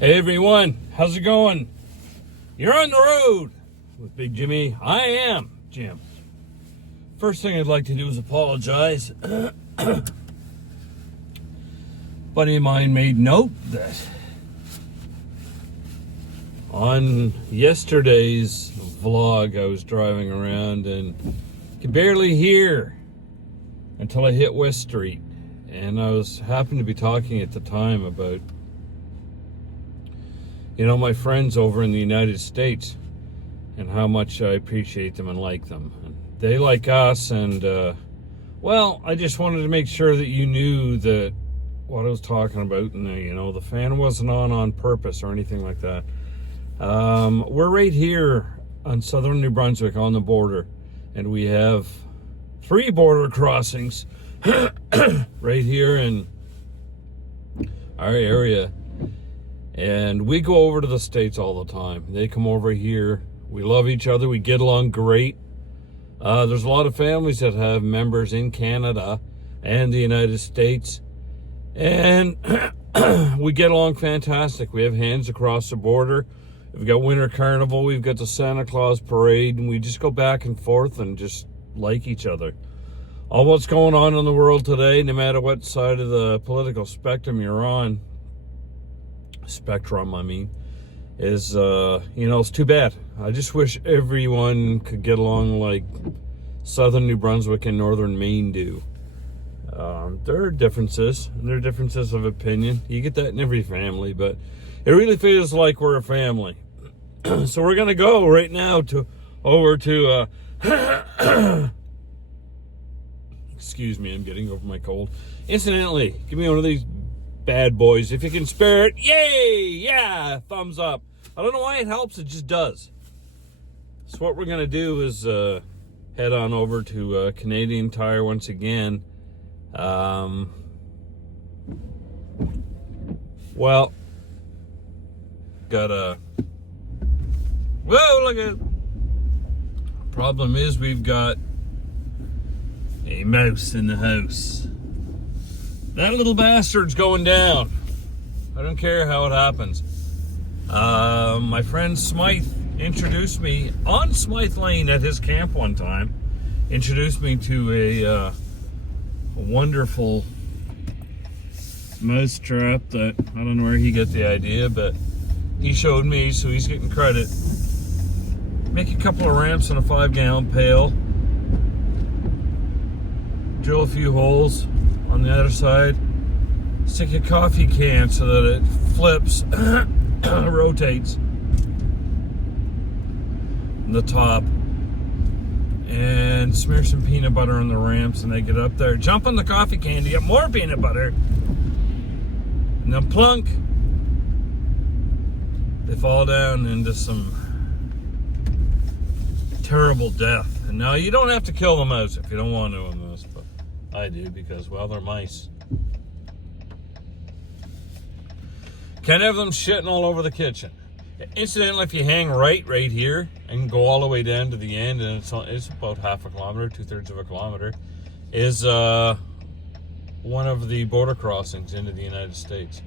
Hey everyone, how's it going? You're on the road with Big Jimmy. I am Jim. First thing I'd like to do is apologize. Buddy of mine made note that on yesterday's vlog I was driving around and could barely hear until I hit West Street. And I happened to be talking at the time about my friends over in the United States and how much I appreciate them and like them. And they like us, and I just wanted to make sure that you knew that what I was talking about, and the fan wasn't on purpose or anything like that. We're right here on southern New Brunswick on the border, and we have 3 border crossings right here in our area. And we go over to the States all the time. They come over here. We love each other. We get along great. There's a lot of families that have members in Canada and the United States. And we get along fantastic. We have hands across the border. We've got Winter Carnival. We've got the Santa Claus Parade. And we just go back and forth and just like each other. All what's going on in the world today, no matter what side of the political spectrum you're on, is it's too bad. I just wish everyone could get along like southern New Brunswick and northern Maine do. There are differences, and there are differences of opinion. You get that in every family, but it really feels like we're a family. So we're gonna go right now over to excuse me, I'm getting over my cold. Incidentally, give me one of these bad boys if you can spare it. Yay! Yeah, thumbs up. I don't know why it helps, it just does. So what we're gonna do is head on over to Canadian Tire once again. Got a look at it. Problem is we've got a mouse in the house. That little bastard's going down. I don't care how it happens. My friend Smythe introduced me on Smythe Lane at his camp one time. Introduced me to a wonderful mouse trap that I don't know where he got the idea, but he showed me, so he's getting credit. Make a couple of ramps in a 5-gallon pail. Drill a few holes on the other side, stick a coffee can so that it flips, rotates on the top, and smear some peanut butter on the ramps, and they get up there. Jump on the coffee can to get more peanut butter, and then plunk, they fall down into some terrible death. And now you don't have to kill the mouse if you don't want to in this, but I do because, well, they're mice. Can't have them shitting all over the kitchen. Incidentally, if you hang right here and go all the way down to the end, and it's about half a kilometer, 2/3 of a kilometer, is one of the border crossings into the United States.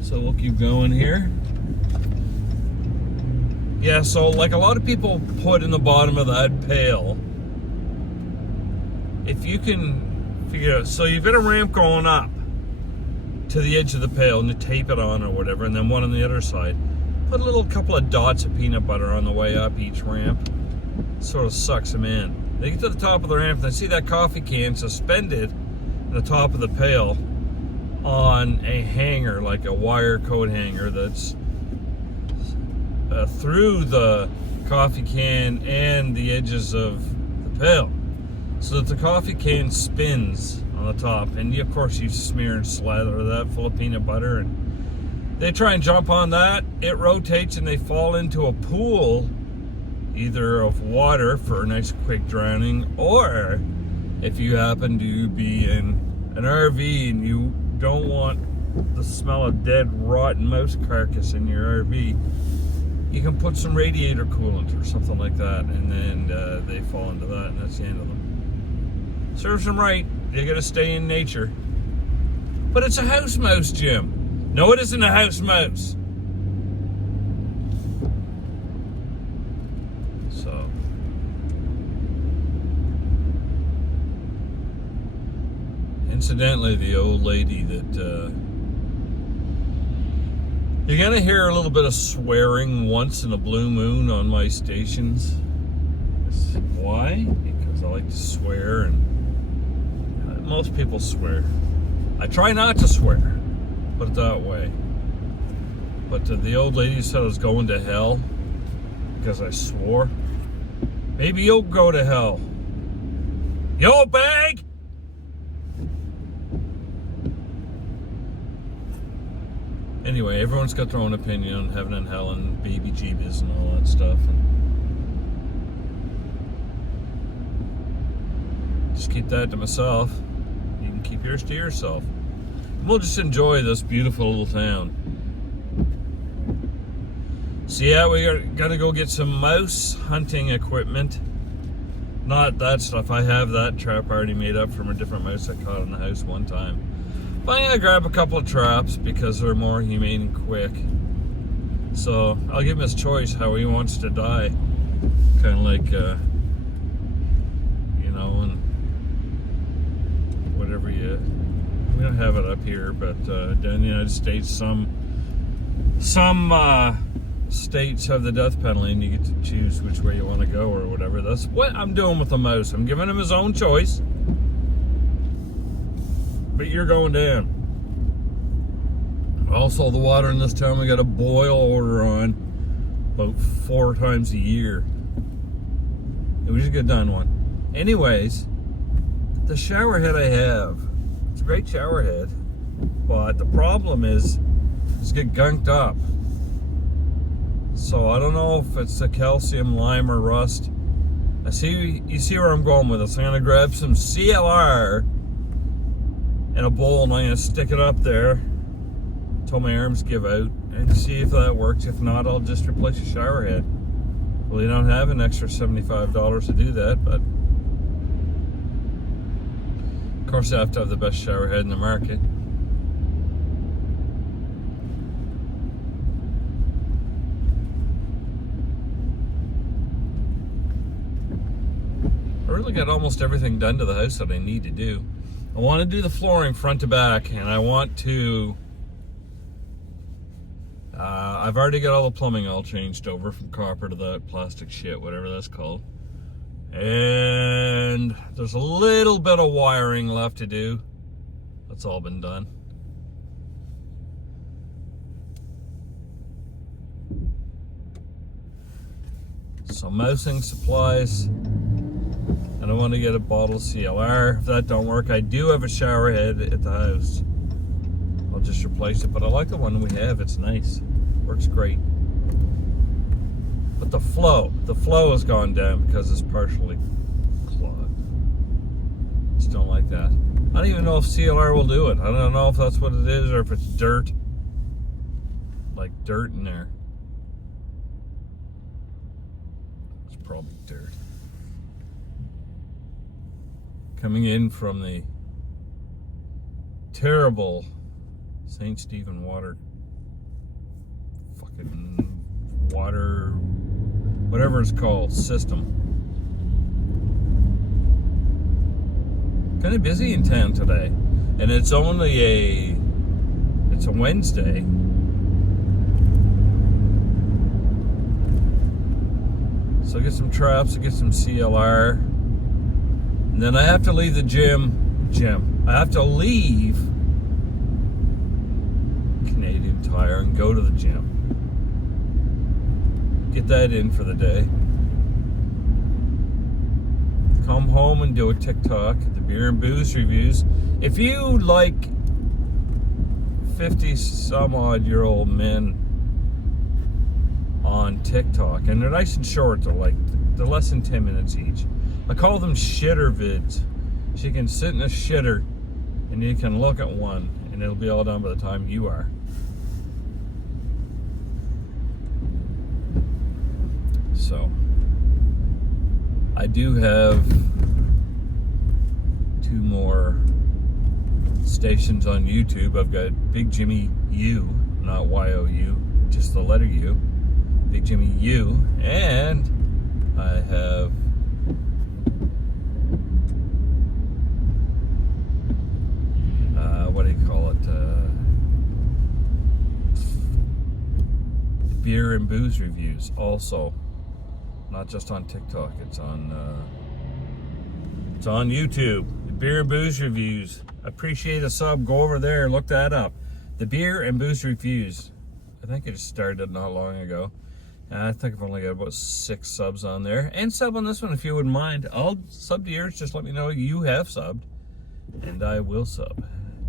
So we'll keep going here. Yeah, so like a lot of people put in the bottom of that pail, if you can figure out, so you've got a ramp going up to the edge of the pail and you tape it on or whatever, and then one on the other side. Put a little couple of dots of peanut butter on the way up each ramp. Sort of sucks them in. They get to the top of the ramp and they see that coffee can suspended at the top of the pail on a hanger, like a wire coat hanger that's through the coffee can and the edges of the pail, so that the coffee can spins on the top, and of course you smear and slather that full of peanut butter, and they try and jump on that. It rotates and they fall into a pool, either of water for a nice quick drowning, or if you happen to be in an RV and you don't want the smell of dead rotten mouse carcass in your RV, you can put some radiator coolant or something like that, and then they fall into that, and that's the end of them. Serves them right. They gotta stay in nature. But it's a house mouse, Jim. No, it isn't a house mouse. So. Incidentally, the old lady that, you're going to hear a little bit of swearing once in a blue moon on my stations. Why? Because I like to swear, and most people swear. I try not to swear, put it that way. But the old lady said I was going to hell because I swore. Maybe you'll go to hell. Yo, bag! Anyway, everyone's got their own opinion on heaven and hell and baby jeebus and all that stuff. And just keep that to myself. You can keep yours to yourself. And we'll just enjoy this beautiful little town. So yeah, we gotta go get some mouse hunting equipment. Not that stuff. I have that trap already made up from a different mouse I caught in the house one time. But I'm gonna grab a couple of traps because they're more humane and quick. So I'll give him his choice how he wants to die. Kind of like, you know, and whatever we don't have it up here, but down in the United States, some states have the death penalty and you get to choose which way you want to go or whatever. That's what I'm doing with the mouse. I'm giving him his own choice. But you're going down. Also, the water in this town, we got a boil order on about 4 times a year. We should get done one. Anyways, the shower head I have, it's a great shower head, but the problem is it's get gunked up. So I don't know if it's the calcium, lime, or rust. You see where I'm going with this. I'm gonna grab some CLR in a bowl and I'm going to stick it up there until my arms give out and see if that works. If not, I'll just replace the shower head. Well, you don't have an extra $75 to do that, but of course I have to have the best shower head in the market. I really got almost everything done to the house that I need to do. I want to do the flooring front to back, and I want to, I've already got all the plumbing all changed over from copper to that plastic shit, whatever that's called. And there's a little bit of wiring left to do. That's all been done. Some mousing supplies. And I want to get a bottle of CLR. If that don't work, I do have a shower head at the house. I'll just replace it, but I like the one we have. It's nice. Works great. But the flow has gone down because it's partially clogged. Just don't like that. I don't even know if CLR will do it. I don't know if that's what it is or if it's dirt. Like dirt in there. It's probably dirt. Coming in from the terrible St. Stephen water, whatever it's called, system. Kind of busy in town today, and it's only it's a Wednesday. So I get some traps, I get some CLR. And then I have to leave the gym. I have to leave Canadian Tire and go to the gym. Get that in for the day. Come home and do a TikTok, the beer and booze reviews. If you like 50-some-odd-year-old men on TikTok, and they're nice and short, they're less than 10 minutes each. I call them shitter vids. So you can sit in a shitter and you can look at one and it'll be all done by the time you are. So I do have 2 more stations on YouTube. I've got Big Jimmy U, not Y-O-U, just the letter U. Big Jimmy U, and I have what do you call it? Beer and booze reviews also, not just on TikTok. It's on YouTube. The beer and booze reviews. Appreciate a sub. Go over there, look that up. The beer and booze reviews. I think it started not long ago. I think I've only got about 6 subs on there. And sub on this one if you wouldn't mind. I'll sub to yours. Just let me know you have subbed, and I will sub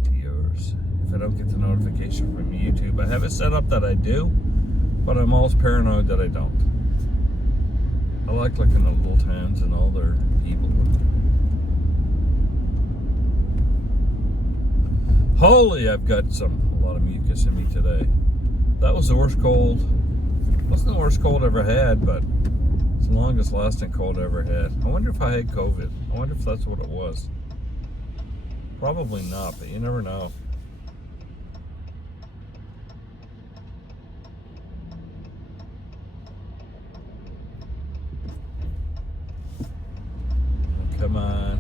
to yours if I don't get the notification from YouTube. I have it set up that I do, but I'm always paranoid that I don't. I like looking at little towns and all their people. Holy, I've got a lot of mucus in me today. That was the worst cold. Wasn't the worst cold I ever had, but it's the longest lasting cold I ever had. I wonder if I had COVID. I wonder if that's what it was. Probably not, but you never know. Come on.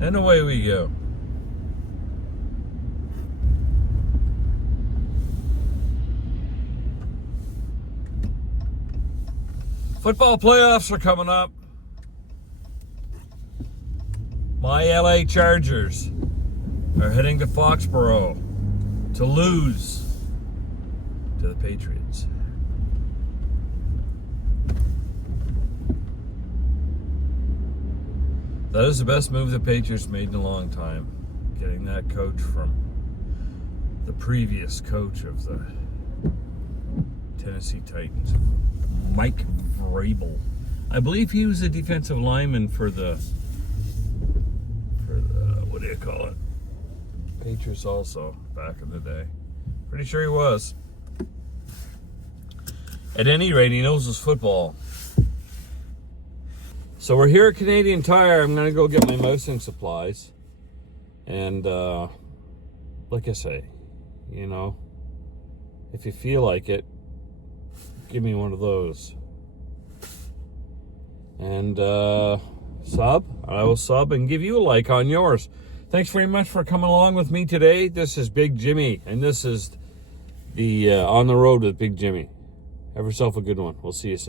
And away we go. Football playoffs are coming up. My LA Chargers are heading to Foxborough to lose to the Patriots. That is the best move the Patriots made in a long time. Getting that coach from the previous coach of the Tennessee Titans, Mike Vrabel. I believe he was a defensive lineman for the what do you call it? Patriots also back in the day. Pretty sure he was. At any rate, he knows his football. So we're here at Canadian Tire. I'm gonna go get my mousing supplies, and like I say, you know, if you feel like it, give me one of those. And sub, I will sub and give you a like on yours. Thanks very much for coming along with me today. This is Big Jimmy, and this is the On the Road with Big Jimmy. Have yourself a good one. We'll see you soon.